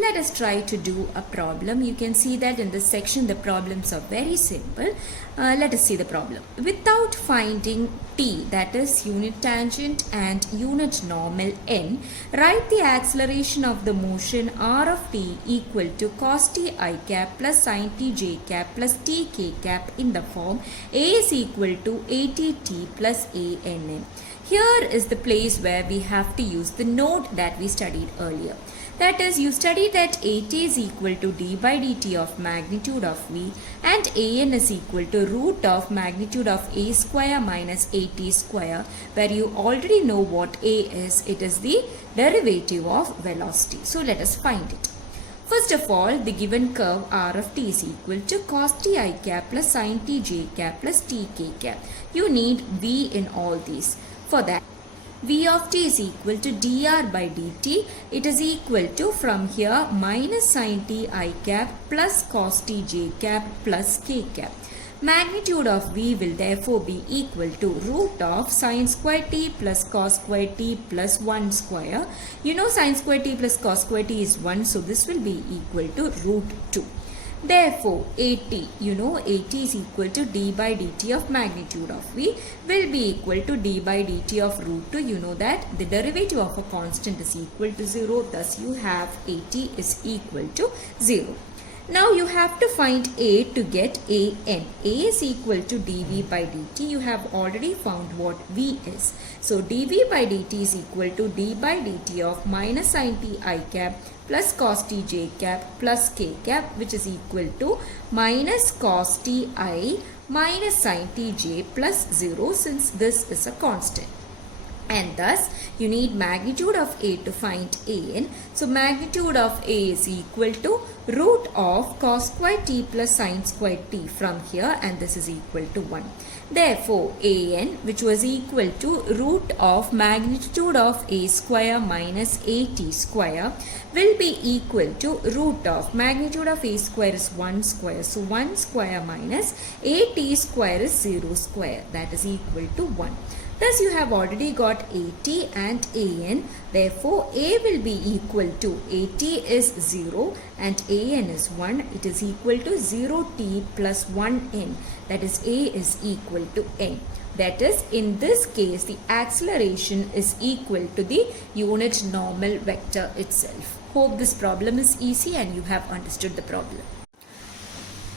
Let us try to do a problem. You can see that in this section the problems are very simple. Let us see the problem. Without finding t, that is unit tangent and unit normal n, write the acceleration of the motion r of t equal to cos t I cap plus sin t j cap plus t k cap in the form a is equal to at t plus a n n. Here is the place where we have to use the node that we studied earlier. That is, you studied that at is equal to d by dt of magnitude of v and an is equal to root of magnitude of a square minus at square, where you already know what a is. It is the derivative of velocity. So let us find it. First of all, the given curve r of t is equal to cos t I cap plus sin t j cap plus t k cap. You need v in all these. For that, v of t is equal to dr by dt. It is equal to, from here, minus sin t I cap plus cos t j cap plus k cap. Magnitude of v will therefore be equal to root of sin square t plus cos square t plus 1 square. You know sin square t plus cos square t is 1, so this will be equal to root 2. Therefore, at, you know, at is equal to d by dt of magnitude of v will be equal to d by dt of root 2. You know that the derivative of a constant is equal to 0. Thus, you have at is equal to 0. Now, you have to find a to get an. A is equal to dv by dt. You have already found what v is. So, dv by dt is equal to d by dt of minus sin t I cap plus cos t j cap plus k cap, which is equal to minus cos t I minus sin t j plus 0, since this is a constant. And thus, you need magnitude of a to find an. So, magnitude of a is equal to root of cos square t plus sin square t from here, and this is equal to 1. Therefore, an, which was equal to root of magnitude of a square minus at square, will be equal to root of magnitude of a square is 1 square. So, 1 square minus at square is 0 square, that is equal to 1. Thus, you have already got at and an. Therefore, a will be equal to at is 0 and an is 1. It is equal to 0t plus 1n. That is, a is equal to n. That is, in this case, the acceleration is equal to the unit normal vector itself. Hope this problem is easy and you have understood the problem.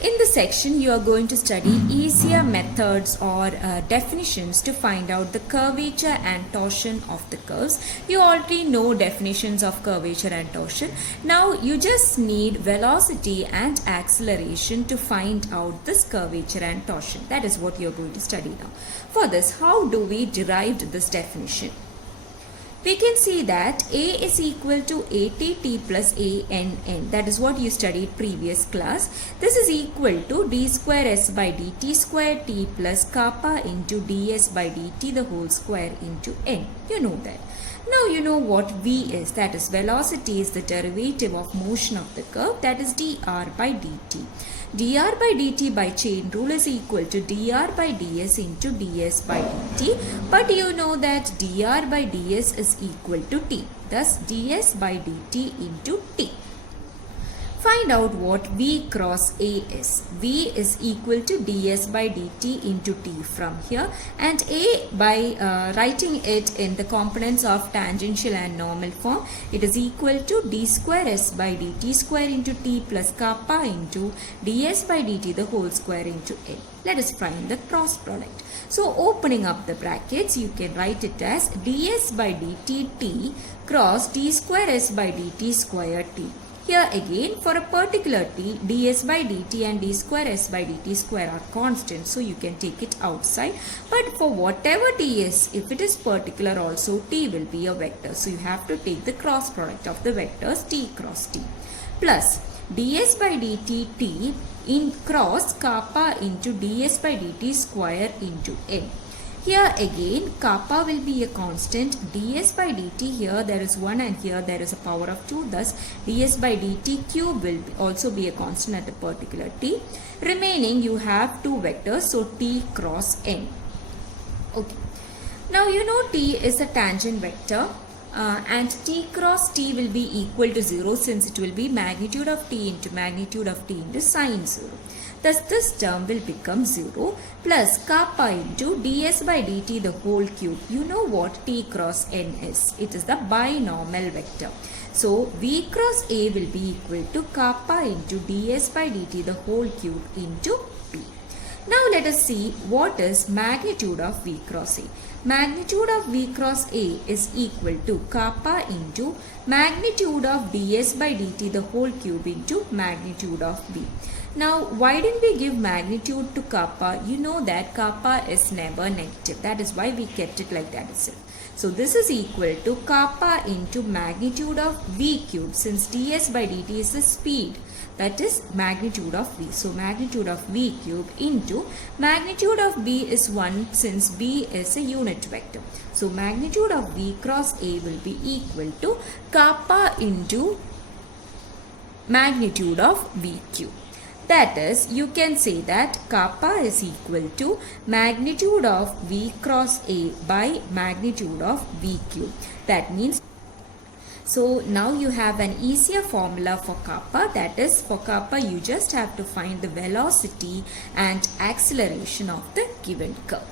In this section, you are going to study easier methods or definitions to find out the curvature and torsion of the curves. You already know definitions of curvature and torsion. Now, you just need velocity and acceleration to find out this curvature and torsion. That is what you are going to study now. For this, how do we derive this definition? We can see that a is equal to at t plus a n n. That is what you studied previous class. This is equal to d square s by dt square t plus kappa into ds by dt the whole square into n. You know that. Now you know what v is. That is, velocity is the derivative of motion of the curve. That is dr by dt. dr by dt by chain rule is equal to dr by ds into ds by dt. But you know that dr by ds is equal to t. Thus, ds by dt into t. Find out what v cross a is. V is equal to ds by dt into t from here, and a, by writing it in the components of tangential and normal form, it is equal to d square s by dt square into t plus kappa into ds by dt the whole square into n. Let us find the cross product. So, opening up the brackets, you can write it as ds by dt t cross d square s by dt square t. Here again, for a particular t, ds by dt and d square s by dt square are constant, so you can take it outside. But for whatever t is, if it is particular also, t will be a vector. So you have to take the cross product of the vectors t cross t. Plus ds by dt t in cross kappa into ds by dt square into n. Here again, kappa will be a constant. ds by dt, here there is 1 and here there is a power of 2. Thus, ds by dt cube will also be a constant at a particular t. Remaining, you have two vectors, so t cross n. Okay. Now, you know t is a tangent vector. and t cross t will be equal to 0 since it will be magnitude of t into magnitude of t into sine 0. Thus this term will become 0 plus kappa into ds by dt the whole cube. You know what t cross n is. It is the binomial vector. So v cross a will be equal to kappa into ds by dt the whole cube into p. Now let us see what is magnitude of v cross a. Magnitude of v cross a is equal to kappa into magnitude of ds by dt the whole cube into magnitude of v. Now why didn't we give magnitude to kappa? You know that kappa is never negative. That is why we kept it like that itself. So this is equal to kappa into magnitude of v cube since ds by dt is the speed. That is magnitude of v. So magnitude of v cube into magnitude of b is 1 since b is a unit vector. So magnitude of v cross a will be equal to kappa into magnitude of v cube. That is, you can say that kappa is equal to magnitude of v cross a by magnitude of v cube. That means, so now you have an easier formula for kappa. That is, for kappa you just have to find the velocity and acceleration of the given curve.